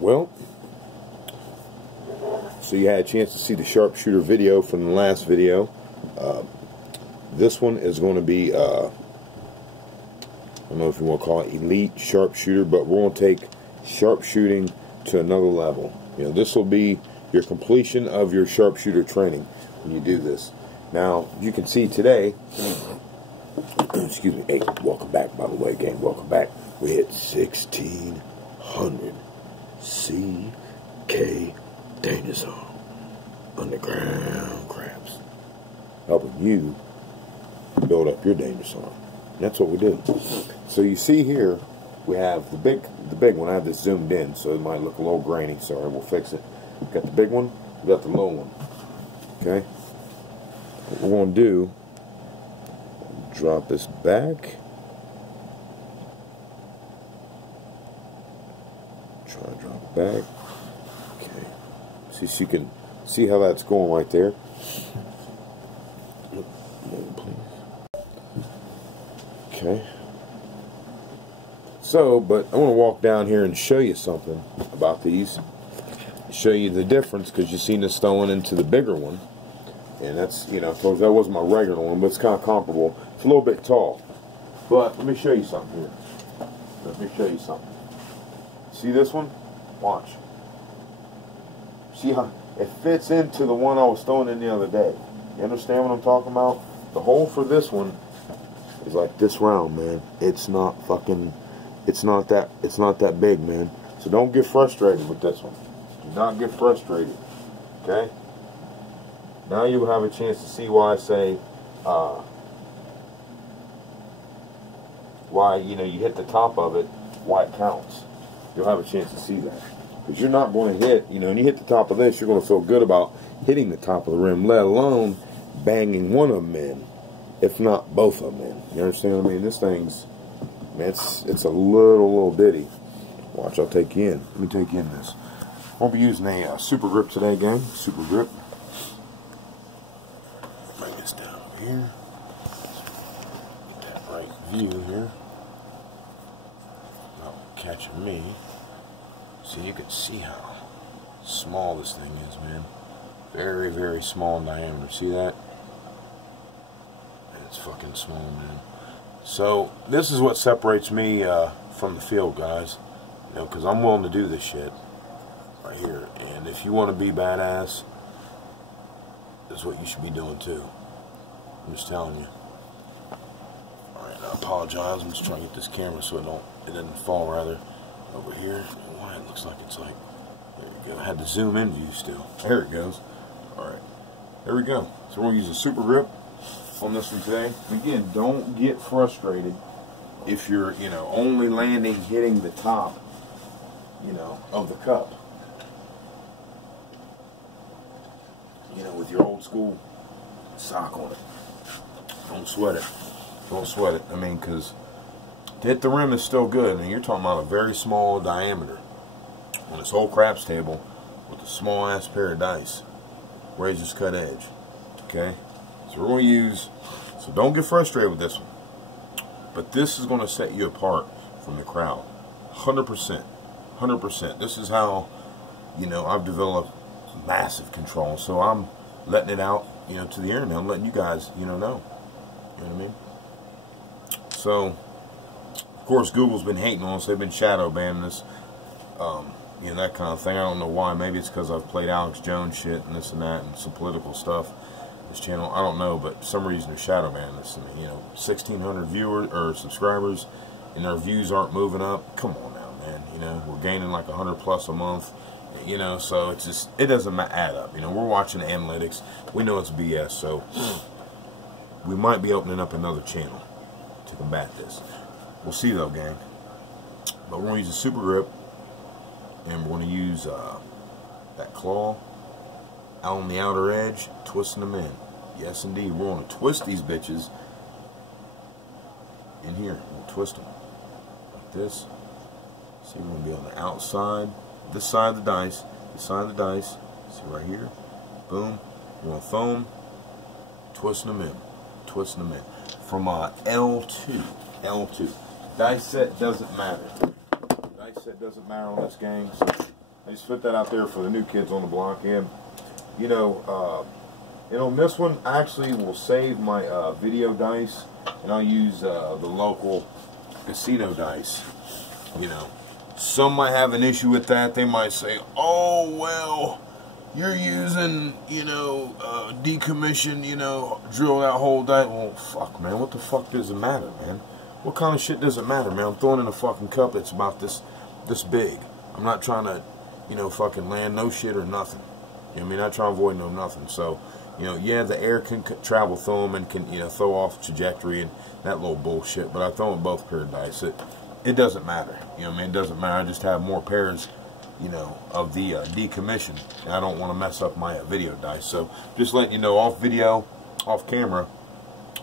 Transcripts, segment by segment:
Well, so you had a chance to see the sharpshooter video from the last video. This one is going to be, I don't know if you want to call it elite sharpshooter, but we're going to take sharpshooting to another level. You know, this will be your completion of your sharpshooter training when you do this. Now, you can see today, excuse me, hey, welcome back, by the way, gang, welcome back. We hit 1,600 CK danger zone underground craps, helping you build up your danger zone. And that's what we do. So you see here, we have the big one. I have this zoomed in, so it might look a little grainy. Sorry, we'll fix it. We've got the big one, we got the little one. Okay. What we're going to do, drop this back. Try to drop it back. Okay. So you can see how that's going right there. Okay. So, but I want to walk down here and show you something about these. Show you the difference, because you've seen this throwing into the bigger one. And that's, you know, because that wasn't my regular one, but it's kind of comparable. It's a little bit tall. But let me show you something here. Let me show you something. See this one? Watch. See how it fits into the one I was throwing in the other day. You understand what I'm talking about? The hole for this one is like this round, man. It's not that big, man. So don't get frustrated with this one. Do not get frustrated. Okay? Now you have a chance to see why I say why, you know, you hit the top of it, why it counts. You'll have a chance to see that. Because you're not going to hit, you know, when you hit the top of this, you're going to feel good about hitting the top of the rim, let alone banging one of them in, if not both of them in. You understand what I mean? This thing's, man, it's a little ditty. Watch, I'll take you in. Let me take you in this. I'll be using a super grip today, gang. Super grip. Bring this down here. Get that right view here. Not catching me. So you can see how small this thing is, man. Very, very small in diameter. See that? It's fucking small, man. So this is what separates me from the field, guys. You know, because I'm willing to do this shit right here. And if you want to be badass, this is what you should be doing too. I'm just telling you. Alright, I apologize. I'm just trying to get this camera so it doesn't fall rather over here. Why it looks like it's like, there you go. I had to zoom in view still. There it goes. Alright. There we go. So we'll use a super grip on this one today. Again, don't get frustrated if you're, you know, only hitting the top, you know, of the cup. You know, with your old school sock on it. Don't sweat it. Don't sweat it. I mean, because to hit the rim is still good. I mean, you're talking about a very small diameter on this whole craps table with a small ass pair of dice. Razor's cut edge. Okay? So we're going to use, so don't get frustrated with this one. But this is going to set you apart from the crowd. 100%. 100%. This is how, you know, I've developed massive control. So I'm letting it out, you know, to the internet. I'm letting you guys, you know what I mean? So, of course, Google's been hating on us. They've been shadow banning us. You know, that kind of thing. I don't know why. Maybe it's because I've played Alex Jones shit and this and that and some political stuff. This channel, I don't know, but for some reason they're shadow banning this to me. You know, 1,600 viewers or subscribers, and their views aren't moving up. Come on now, man. You know, we're gaining like 100 plus a month. You know, so it's just, it doesn't add up. You know, we're watching the analytics. We know it's BS, so we might be opening up another channel to combat this. We'll see though, gang. But we're going to use a super grip, and we're going to use that claw out on the outer edge, twisting them in. Yes, indeed. We're going to twist these bitches in here. We'll twist them like this. See, we're going to be on the outside, this side of the dice, this side of the dice. See right here. Boom. We're going to foam, twisting them in, twisting them in. From L2. L2. Dice set doesn't matter. Dice set doesn't matter on this game. So I just put that out there for the new kids on the block. And you know, on this one, I actually will save my video dice, and I'll use the local casino dice. You know, some might have an issue with that. They might say, "Oh well, you're using, you know, decommissioned, you know, drill that whole dice." Well, fuck, man. What the fuck does it matter, man? What kind of shit does it matter, man? I'm throwing in a fucking cup that's about this big. I'm not trying to, you know, fucking land no shit or nothing. You know what I mean? I try to avoid no nothing. So, you know, yeah, the air can travel through them and can, you know, throw off trajectory and that little bullshit. But I throw in both pair of dice. It doesn't matter. You know what I mean? It doesn't matter. I just have more pairs, you know, of the decommission. And I don't want to mess up my video dice. So, just letting you know, off video, off camera,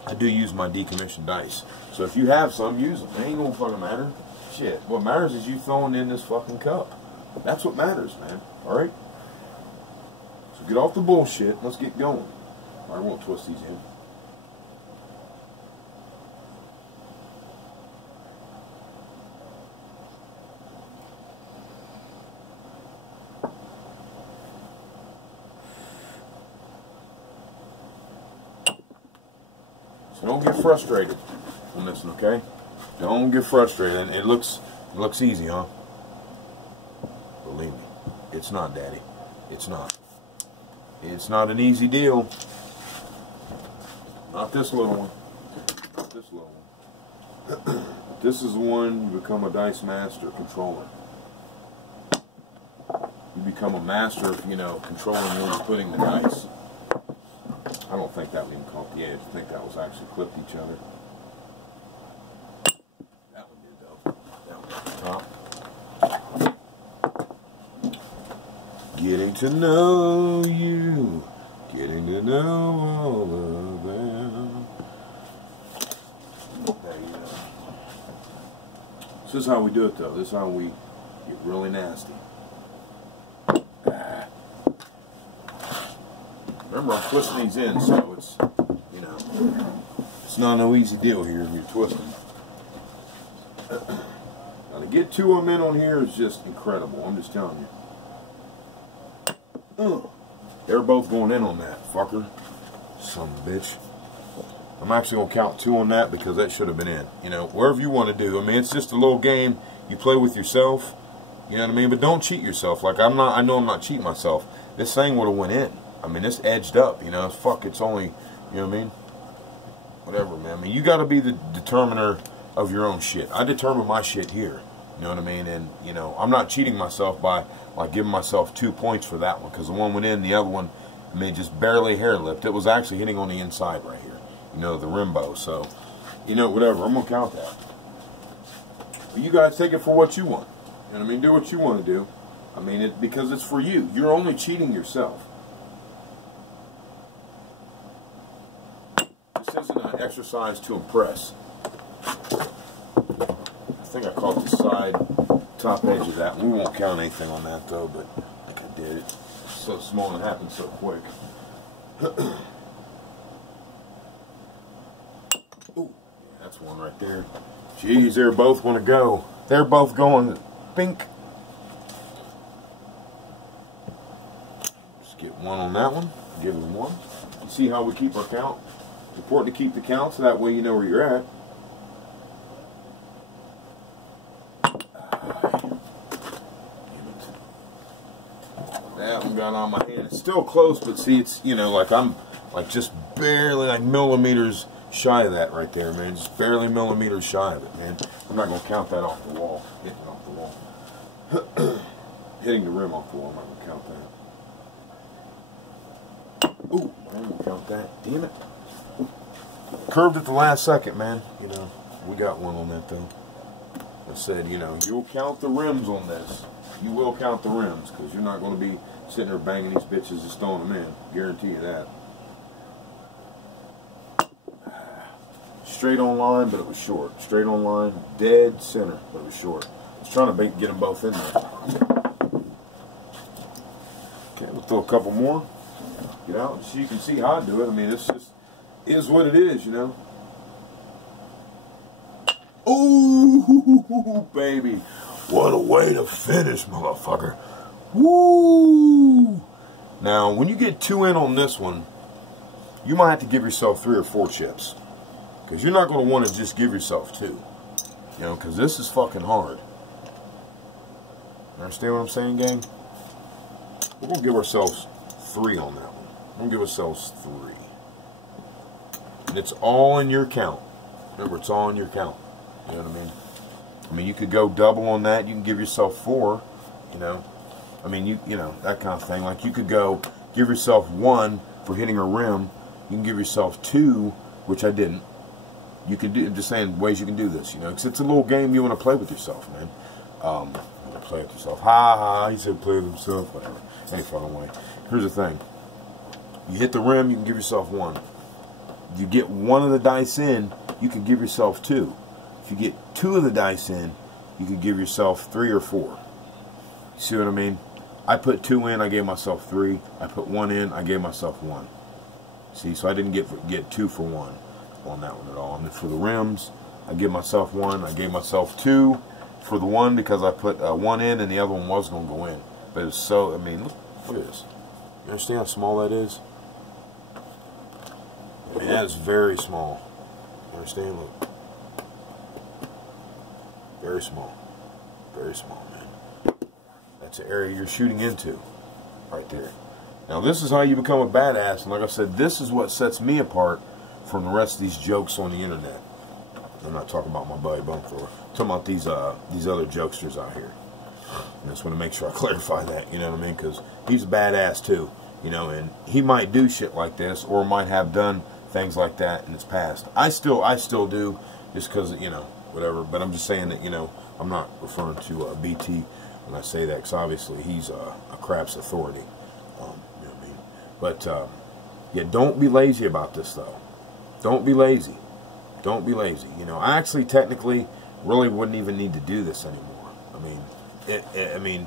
I do use my decommissioned dice. So if you have some, use them. It ain't gonna fucking matter. Shit. What matters is you throwing in this fucking cup. That's what matters, man. Alright? So get off the bullshit. Let's get going. I won't twist these in. So don't get frustrated on this one, okay? Don't get frustrated. And it looks easy, huh? Believe me, it's not, Daddy. It's not. It's not an easy deal. Not this little one. Not this little one. This is the one you become a dice master controller. You become a master of, you know, controlling where you're putting the dice. I don't think that one even caught the edge. I think that was actually clipped each other. That one did though. That one on top. Getting to know you. Getting to know all of them. There you go. This is how we do it though. This is how we get really nasty. Remember, I'm twisting these in, so it's, you know, it's not no easy deal here if you're twisting. Now, to get two of them in on here is just incredible. I'm just telling you. They're both going in on that, fucker. Son of a bitch. I'm actually going to count two on that because that should have been in. You know, wherever you want to do. I mean, it's just a little game you play with yourself. You know what I mean? But don't cheat yourself. Like, I know I'm not cheating myself. This thing would have went in. I mean, it's edged up, you know. Fuck, it's only, you know what I mean? Whatever, man. I mean, you got to be the determiner of your own shit. I determine my shit here. You know what I mean? And, you know, I'm not cheating myself by, like, giving myself 2 points for that one. Because the one went in, the other one, I mean, just barely hair-lipped. It was actually hitting on the inside right here. You know, the rim bow. So, you know, whatever. I'm going to count that. But you guys take it for what you want. You know what I mean? Do what you want to do. I mean, because it's for you. You're only cheating yourself. This isn't an exercise to impress. I think I caught the side top edge of that. We won't count anything on that though, but I think I did. It's so small and it happened so quick. Ooh, that's one right there. Jeez, they're both going to go. They're both going pink. Just get one on that one. Give them one. You see how we keep our count? It's important to keep the count so that way you know where you're at. That one got on my hand. It's still close, but see, it's, you know, like I'm like just barely like millimeters shy of that right there, man. Just barely millimeters shy of it, man. I'm not going to count that off the wall. Hitting it off the wall. Hitting the rim off the wall, I'm not going to count that. Ooh, I ain't going to count that. Damn it. Curved at the last second, man. You know, we got one on that though. I said, you know, you'll count the rims on this. You will count the rims, because you're not going to be sitting there banging these bitches and throwing them in. Guarantee you that. Straight on line, but it was short. Straight on line, dead center, but it was short. I was trying to get them both in there. Okay, we'll throw a couple more. Get out, so you can see how I do it. I mean, it's just is what it is, you know. Ooh, baby. What a way to finish, motherfucker. Woo! Now, when you get 2 in on this one, you might have to give yourself 3 or 4 chips. Because you're not going to want to just give yourself 2. You know, because this is fucking hard. Understand what I'm saying, gang? We're going to give ourselves 3 on that one. We're going to give ourselves 3. And it's all in your count. Remember, it's all in your count. You know what I mean? I mean, you could go double on that. You can give yourself 4, you know. I mean, you know, that kind of thing. Like, you could go give yourself 1 for hitting a rim. You can give yourself 2, which I didn't. You can do, I'm just saying ways you can do this, you know, because it's a little game you want to play with yourself, man. You want to play with yourself. Ha ha, he said play with himself, whatever. Any fucking way. Here's the thing. You hit the rim, you can give yourself 1. If you get 1 of the dice in, you can give yourself 2. If you get 2 of the dice in, you can give yourself 3 or 4. You see what I mean? I put 2 in, I gave myself 3. I put 1 in, I gave myself 1. See, so I didn't get 2 for 1 on that one at all. And then for the rims, I give myself 1. I gave myself 2 for the 1 because I put 1 in and the other one was going to go in. But it's so, I mean, look at this. You understand how small that is? I mean, that is very small. You understand? Look. Very small. Very small, man. That's the area you're shooting into. Right there. Now, this is how you become a badass. And like I said, this is what sets me apart from the rest of these jokes on the internet. I'm not talking about my buddy Bumthrower. I'm talking about these other jokesters out here. I just want to make sure I clarify that, you know what I mean? Because he's a badass too, you know, and he might do shit like this or might have done things like that in his past. I still do, just because, you know, whatever. But I'm just saying that, you know, I'm not referring to BT when I say that, because obviously he's a CRAPS authority. You know what I mean? But yeah, don't be lazy about this though. Don't be lazy. Don't be lazy. You know, I actually technically really wouldn't even need to do this anymore. I mean,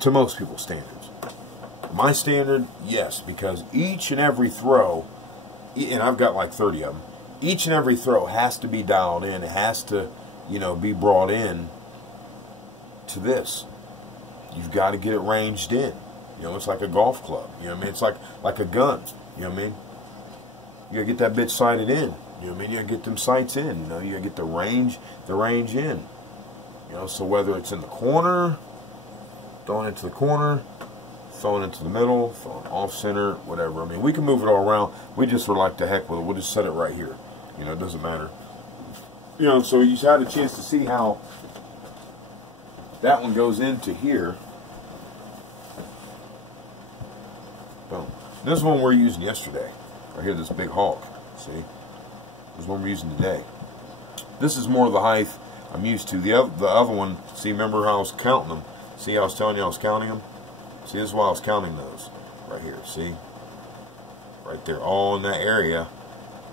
to most people's standards. My standard, yes, because each and every throw, and I've got like 30 of them, each and every throw has to be dialed in. It has to, you know, be brought in to this. You've got to get it ranged in. You know, it's like a golf club. You know what I mean? It's like a gun. You know what I mean? You gotta get that bitch sighted in. You know what I mean? You gotta get them sights in. You know, you gotta get the range in. You know, so whether it's in the corner, throwing into the corner, throwing into the middle, throwing off center, whatever. I mean, we can move it all around. We just were like the heck with it. We'll just set it right here. You know, it doesn't matter. You know, so you had a chance to see how that one goes into here. Boom. This one we're using yesterday. Right here, this big hawk. See? This is one we're using today. This is more of the height I'm used to. The other one, see, remember how I was counting them? See how I was telling you I was counting them? See, this is why I was counting those. Right here, see? Right there, all in that area.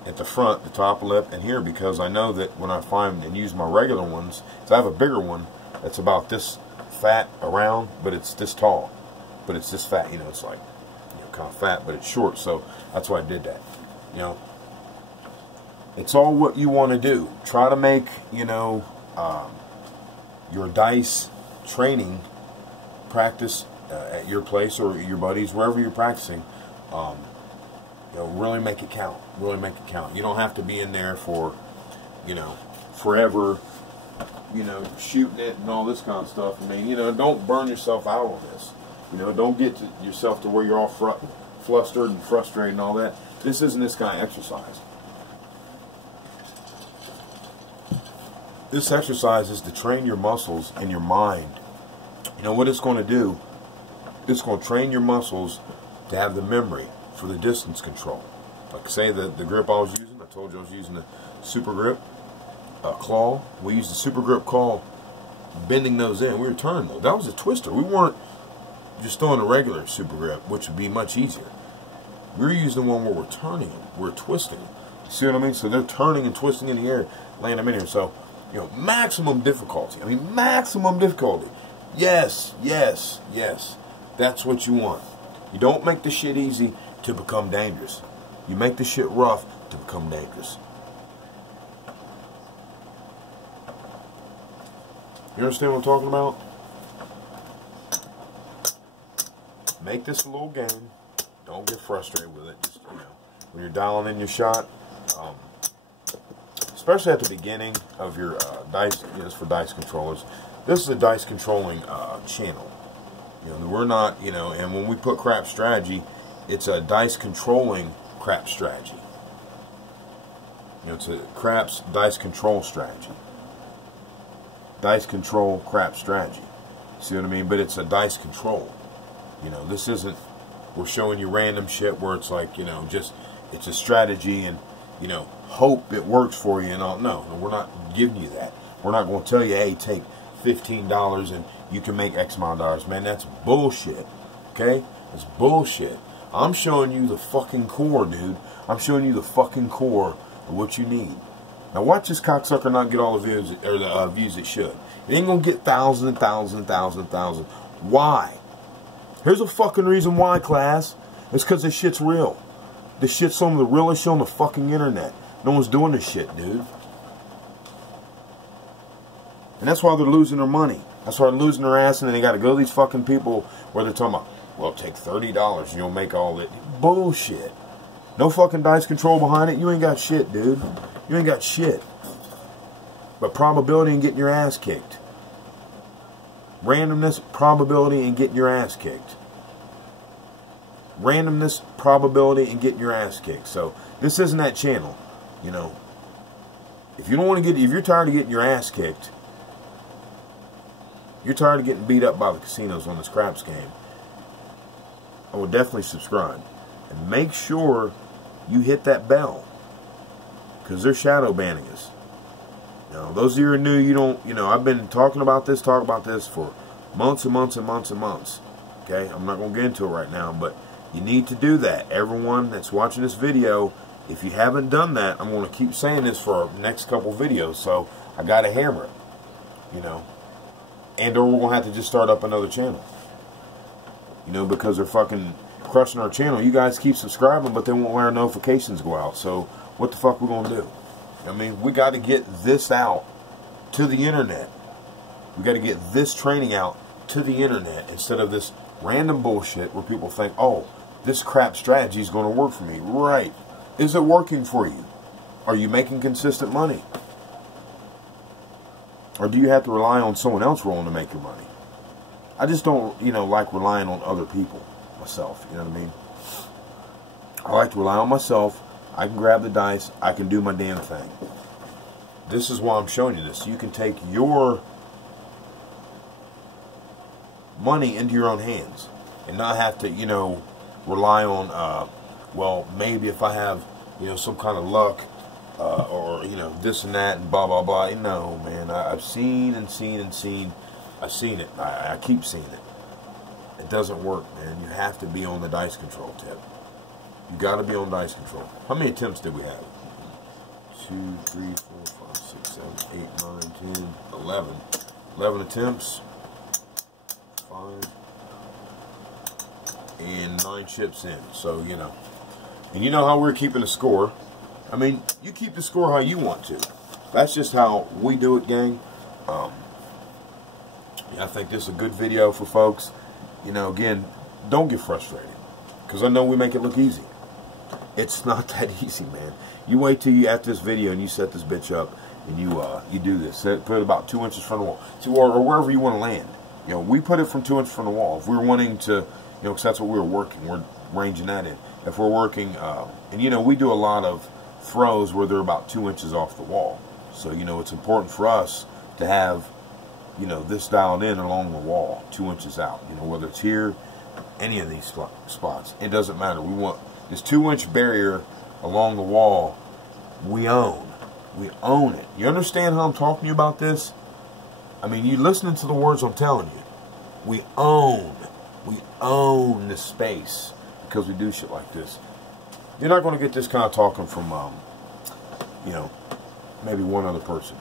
At the front, the top lip, and here, because I know that when I find and use my regular ones, because I have a bigger one that's about this fat around, but it's this tall. But it's this fat, you know, it's like, you know, kind of fat, but it's short, so that's why I did that. You know, it's all what you want to do. Try to make, you know, your dice training practice at your place or your buddies, wherever you're practicing. You know, really make it count. Really make it count. You don't have to be in there for, you know, forever, you know, shooting it and all this kind of stuff. I mean, you know, don't burn yourself out on this. You know, don't get yourself to where you're all flustered and frustrated and all that. This isn't this kind of exercise. This exercise is to train your muscles and your mind. You know what it's going to do? It's going to train your muscles to have the memory for the distance control. Like say the grip I was using, I told you I was using the super grip claw. We used the super grip claw, bending those in. We were turning those. That was a twister. We weren't just throwing a regular super grip, which would be much easier. We were using the one where we're turning them. We're twisting them. You see what I mean? So they're turning and twisting in the air, laying them in here. So, you know, maximum difficulty. I mean, maximum difficulty. Yes, yes, yes. That's what you want. You don't make the shit easy to become dangerous. You make the shit rough to become dangerous. You understand what I'm talking about? make this a little game. Don't get frustrated with it. Just, you know, when you're dialing in your shot, especially at the beginning of your dice, you know, it's for dice controllers. This is a dice controlling channel. You know, we're not, you know, and when we put CRAPS strategy, it's a dice controlling CRAPS strategy. You know, it's a CRAPS dice control strategy. Dice control CRAPS strategy. See what I mean? But it's a dice control. You know, this isn't, we're showing you random shit where it's like, you know, just, it's a strategy and, you know, hope it works for you and all. No, we're not giving you that. We're not going to tell you, hey, take $15 and you can make X amount of dollars. Man, that's bullshit. Okay? It's bullshit. I'm showing you the fucking core, dude. I'm showing you the fucking core of what you need. Now watch this cocksucker not get all the views, or the views it should. It ain't gonna get thousands and thousands and thousands and thousands. Why? Here's a fucking reason why, class. It's because this shit's real. This shit's some of the realest shit on the fucking internet. No one's doing this shit, dude. And that's why they're losing their money. That's why they're losing their ass, and then they got to go to these fucking people where they're talking about, well, take $30 and you'll make all that. Bullshit. No fucking dice control behind it. You ain't got shit, dude. You ain't got shit. But probability and getting your ass kicked. Randomness, probability, and getting your ass kicked. Randomness, probability, and getting your ass kicked. So this isn't that channel. You know, if you don't want to get, if you're tired of getting your ass kicked, you're tired of getting beat up by the casinos on this CRAPS game, I would definitely subscribe. And make sure you hit that bell, because they're shadow banning us. You know, those of you who are new, you don't, you know, I've been talking about this for months and months and months and months. Okay, I'm not going to get into it right now, but you need to do that. Everyone that's watching this video, if you haven't done that, I'm going to keep saying this for our next couple videos, so I got to hammer it. You know, and or we're going to have to just start up another channel. You know, because they're fucking crushing our channel. You guys keep subscribing, but they won't let our notifications go out. So what the fuck we gonna do? I mean, we got to get this out to the internet. We got to get this training out to the internet instead of this random bullshit where people think, oh, this CRAPS strategy is going to work for me. Right? Is it working for you? Are you making consistent money? Or do you have to rely on someone else rolling to make your money? I just don't, you know, like relying on other people myself. You know what I mean? I like to rely on myself. I can grab the dice. I can do my damn thing. This is why I'm showing you this. You can take your money into your own hands and not have to, you know, rely on, well, maybe if I have, you know, some kind of luck or, you know, this and that and blah, blah, blah. No, man. I've seen and seen and seen. I've seen it. I keep seeing it. It doesn't work, man. You have to be on the dice control tip. You got to be on dice control. How many attempts did we have? 2, 3, 4, 5, 6, 7, 8, 9, 10, 11. 11 attempts. 5. And 9 chips in. So, you know. And you know how we're keeping the score. I mean, you keep the score how you want to. That's just how we do it, gang. I think this is a good video for folks. You know, again, don't get frustrated, because I know we make it look easy. It's not that easy, man. You wait till you at this video and you set this bitch up and you do this. Put it about 2 inches from the wall, or wherever you want to land. You know, we put it from 2 inches from the wall. If we're wanting to, you know, because that's what we were working. We're ranging that in. If we're working, and you know, we do a lot of throws where they're about 2 inches off the wall. So, you know, it's important for us to have, you know, this dialed in along the wall, 2 inches out. You know, whether it's here, any of these spots, it doesn't matter. We want this 2-inch barrier along the wall. We own it. You understand how I'm talking to you about this? I mean, you listening to the words I'm telling you. We own this space because we do shit like this. You're not going to get this kind of talking from, you know, maybe one other person.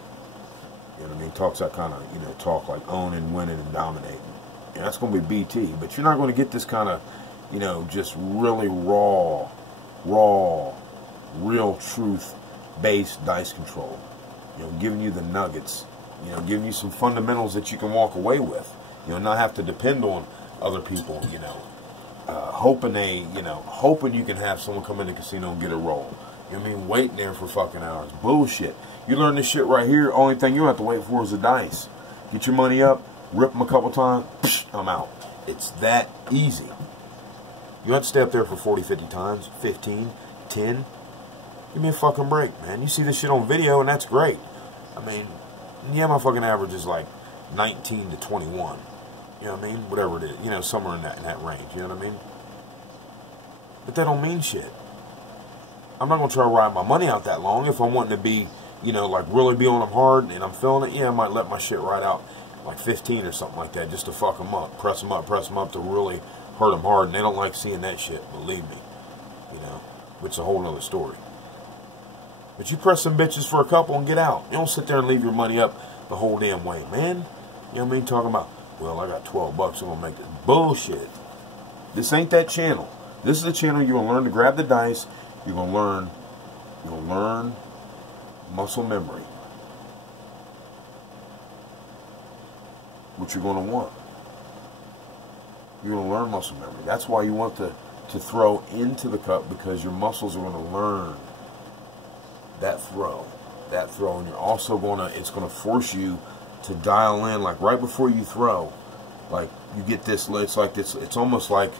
You know what I mean? Talks that kind of, you know, talk like owning, winning, and dominating. And that's going to be BT. But you're not going to get this kind of, you know, just really raw, real truth-based dice control. You know, giving you the nuggets. You know, giving you some fundamentals that you can walk away with. You know, not have to depend on other people, you know. hoping you can have someone come in the casino and get a roll. You know what I mean? Waiting there for fucking hours. Bullshit. You learn this shit right here. Only thing you have to wait for is the dice. Get your money up, rip them a couple times, psh, I'm out. It's that easy. You have to stay up there for 40, 50 times, 15, 10. Give me a fucking break, man. You see this shit on video, and that's great. I mean, yeah, my fucking average is like 19 to 21. You know what I mean? Whatever it is. You know, somewhere in that range. You know what I mean? But that don't mean shit. I'm not going to try to ride my money out that long. If I'm wanting to be, you know, like really be on them hard and I'm feeling it, yeah, I might let my shit ride out like 15 or something like that just to fuck them up. Press them up to really hurt them hard. And they don't like seeing that shit, believe me. You know, which is a whole other story. But you press some bitches for a couple and get out. You don't sit there and leave your money up the whole damn way, man. You know what I mean? Talking about, well, I got 12 bucks, I'm going to make this. Bullshit. This ain't that channel. This is a channel you're going to learn to grab the dice. You're going to learn muscle memory. What you're going to want. You're going to learn muscle memory. That's why you want to throw into the cup, because your muscles are going to learn that throw, and you're also it's going to force you to dial in, like right before you throw, like you get this, it's like this, it's almost like,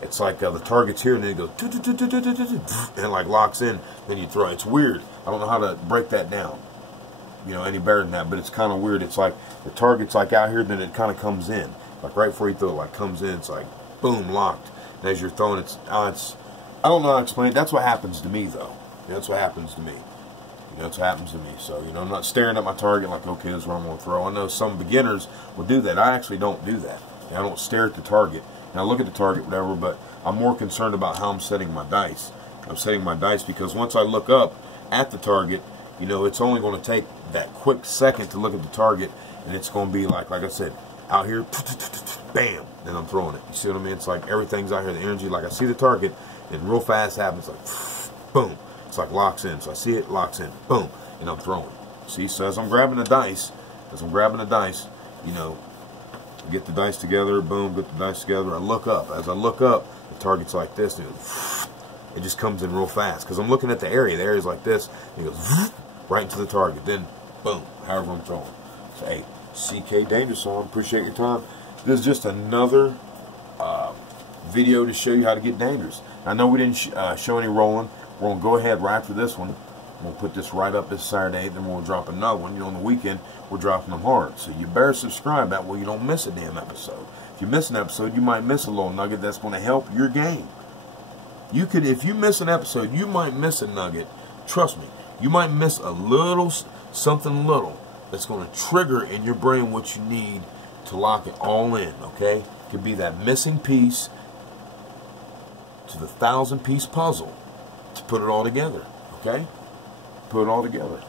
the target's here and then it goes, and it like locks in, then you throw. It's weird. I don't know how to break that down, you know, any better than that, but it's kind of weird. It's like the target's like out here, then it kind of comes in, like right before you throw it, like comes in, it's like boom, locked, and as you're throwing, I don't know how to explain it. That's what happens to me though. That's what happens to me. You know, that's what happens to me. So, you know, I'm not staring at my target like, okay, this is what I'm going to throw. I know some beginners will do that. I actually don't do that. I don't stare at the target. And I look at the target, whatever, but I'm more concerned about how I'm setting my dice. I'm setting my dice because once I look up at the target, you know, it's only going to take that quick second to look at the target, and it's going to be like I said, out here, bam, then I'm throwing it. You see what I mean? It's like everything's out here, the energy, like I see the target, and real fast happens, like, boom. It's like locks in. So I see it, locks in, boom, and I'm throwing. See, so as I'm grabbing the dice, you know, get the dice together, boom, get the dice together. I look up. As I look up, the target's like this, and it just comes in real fast because I'm looking at the area. The area's like this, and it goes right into the target. Then, boom, however I'm throwing. So, hey, CK Danger Song, appreciate your time. This is just another video to show you how to get dangerous. I know we didn't show any rolling. We're going to go ahead right after this one. We'll put this right up this Saturday. Then we'll drop another one. You know, on the weekend, we're dropping them hard. So you better subscribe. That way you don't miss a damn episode. If you miss an episode, you might miss a little nugget that's going to help your game. You could, if you miss an episode, you might miss a nugget. Trust me. You might miss a little, something little that's going to trigger in your brain what you need to lock it all in, okay? It could be that missing piece to the 1,000-piece puzzle to put it all together, okay? Put it all together.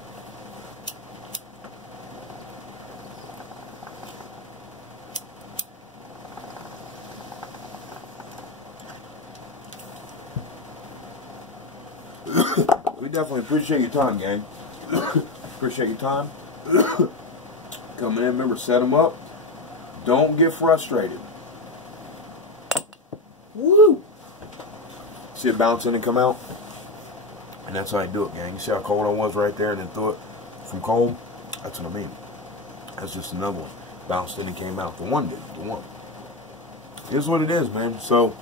We definitely appreciate your time, gang. Appreciate your time. Coming in, remember, set them up. Don't get frustrated. Woo! See it bounce in and come out? And that's how I do it, gang. You see how cold I was right there and then threw it from cold? That's what I mean. That's just another one. Bounced in and came out. The one did. The one. Here's what it is, man. So,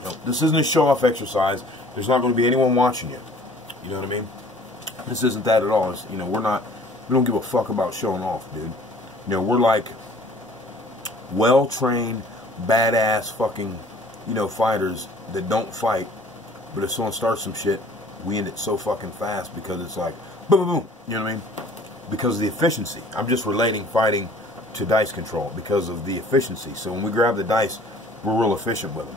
you know, this isn't a show-off exercise. There's not going to be anyone watching you. You know what I mean? This isn't that at all. It's, you know, we don't give a fuck about showing off, dude. You know, we're like well-trained, badass fucking, you know, fighters that don't fight. But if someone starts some shit, we end it so fucking fast because it's like, boom, boom, boom. You know what I mean? Because of the efficiency. I'm just relating fighting to dice control because of the efficiency. So when we grab the dice, we're real efficient with them.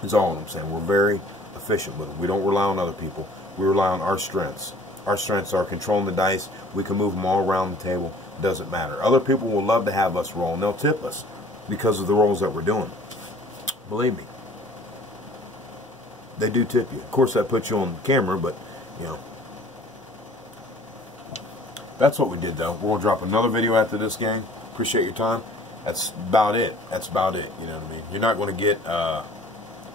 That's all I'm saying. We're very efficient with them. We don't rely on other people. We rely on our strengths. Our strengths are controlling the dice. We can move them all around the table. Doesn't matter. Other people will love to have us roll, and they'll tip us because of the rolls that we're doing. Believe me. They do tip you. Of course, that puts you on camera, but, you know. That's what we did, though. We're going to drop another video after this, gang. Appreciate your time. That's about it. That's about it. You know what I mean? You're not going to get,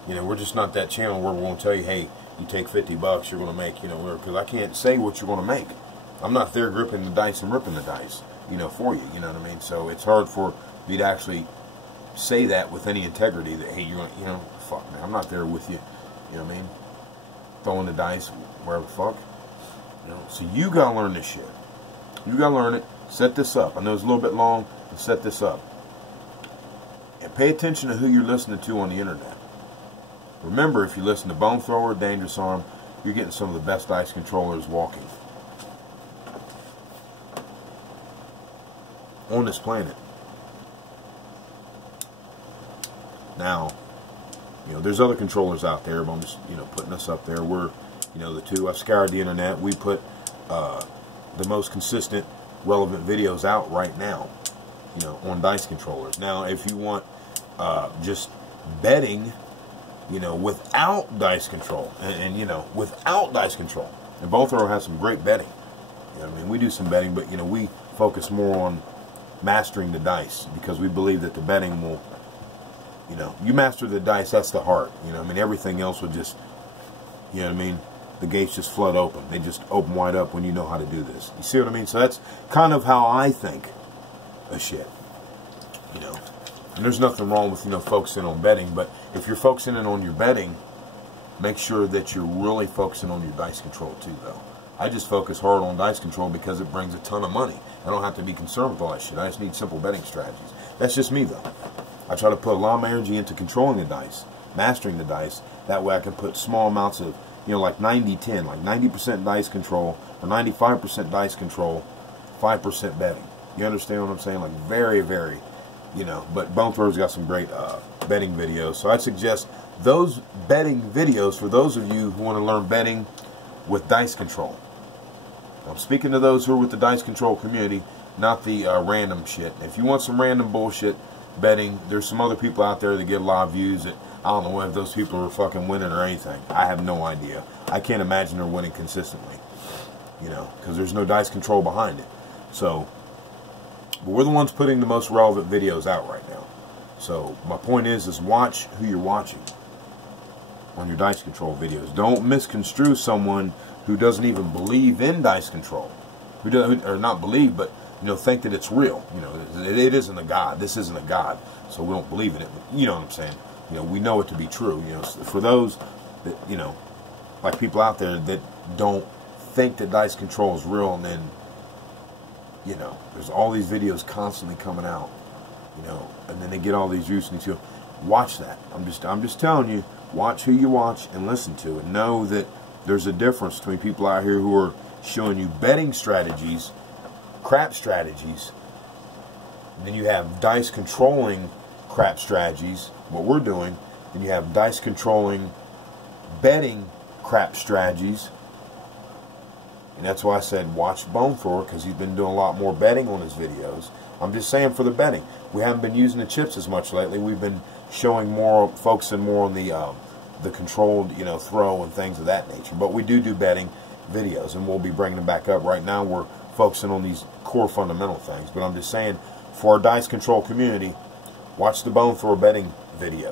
you know, we're just not that channel where we're going to tell you, hey, you take $50, you're going to make, you know, because I can't say what you're going to make. I'm not there gripping the dice and ripping the dice, you know, for you. You know what I mean? So it's hard for me to actually say that with any integrity that, hey, you're going to, you know, fuck, man, I'm not there with you. You know what I mean? Throwing the dice wherever the fuck. You know, so you got to learn this shit. You got to learn it. Set this up. I know it's a little bit long, but set this up. And pay attention to who you're listening to on the internet. Remember, if you listen to Bone Thrower, Dangerous Arm, you're getting some of the best dice controllers walking on this planet. Now, you know, there's other controllers out there, but I'm just, you know, putting us up there. We're, you know, the two. I've scoured the internet. We put the most consistent, relevant videos out right now, you know, on dice controllers. Now, if you want just betting, you know, without dice control, and you know, without dice control, and Bone Thrower has some great betting. You know what I mean? We do some betting, but, you know, we focus more on mastering the dice because we believe that the betting will, you know, you master the dice, that's the heart. You know what I mean? Everything else would just, you know what I mean? The gates just flood open. They just open wide up when you know how to do this. You see what I mean? So that's kind of how I think of shit. You know, and there's nothing wrong with, you know, focusing on betting, but if you're focusing in on your betting, make sure that you're really focusing on your dice control too, though. I just focus hard on dice control because it brings a ton of money. I don't have to be concerned with all that shit. I just need simple betting strategies. That's just me, though. I try to put a lot of my energy into controlling the dice, mastering the dice. That way I can put small amounts of, you know, like 90-10, like 90% dice control or 95% dice control, 5% betting. You understand what I'm saying? Like very, very, you know, but Bone Thrower's got some great betting videos. So I'd suggest those betting videos for those of you who want to learn betting with dice control. I'm speaking to those who are with the dice control community, not the random shit. If you want some random bullshit betting, there's some other people out there that get a lot of views that I don't know if those people are fucking winning or anything. I have no idea. I can't imagine they're winning consistently, you know, because there's no dice control behind it. So, but we're the ones putting the most relevant videos out right now. So my point is watch who you're watching on your dice control videos. Don't misconstrue someone who doesn't even believe in dice control, who doesn't, or not believe, but, you know, think that it's real. You know, it isn't a god. This isn't a god, so we don't believe in it. But you know what I'm saying? You know, we know it to be true. You know, for those that, you know, like people out there that don't think that dice control is real, and then, you know, there's all these videos constantly coming out, you know, and then they get all these views, and you watch that. I'm just telling you, watch who you watch and listen to, and know that there's a difference between people out here who are showing you betting strategies, crap strategies, and then you have dice controlling crap strategies, what we're doing, and you have dice controlling betting crap strategies. And that's why I said watch Bone Thrower, because he's been doing a lot more betting on his videos. I'm just saying for the betting. We haven't been using the chips as much lately. We've been showing more, focusing more on the controlled, you know, throw and things of that nature. But we do betting videos, and we'll be bringing them back up. Right now we're focusing on these core fundamental things. But I'm just saying, for our dice control community, watch the Bone Thrower betting videos.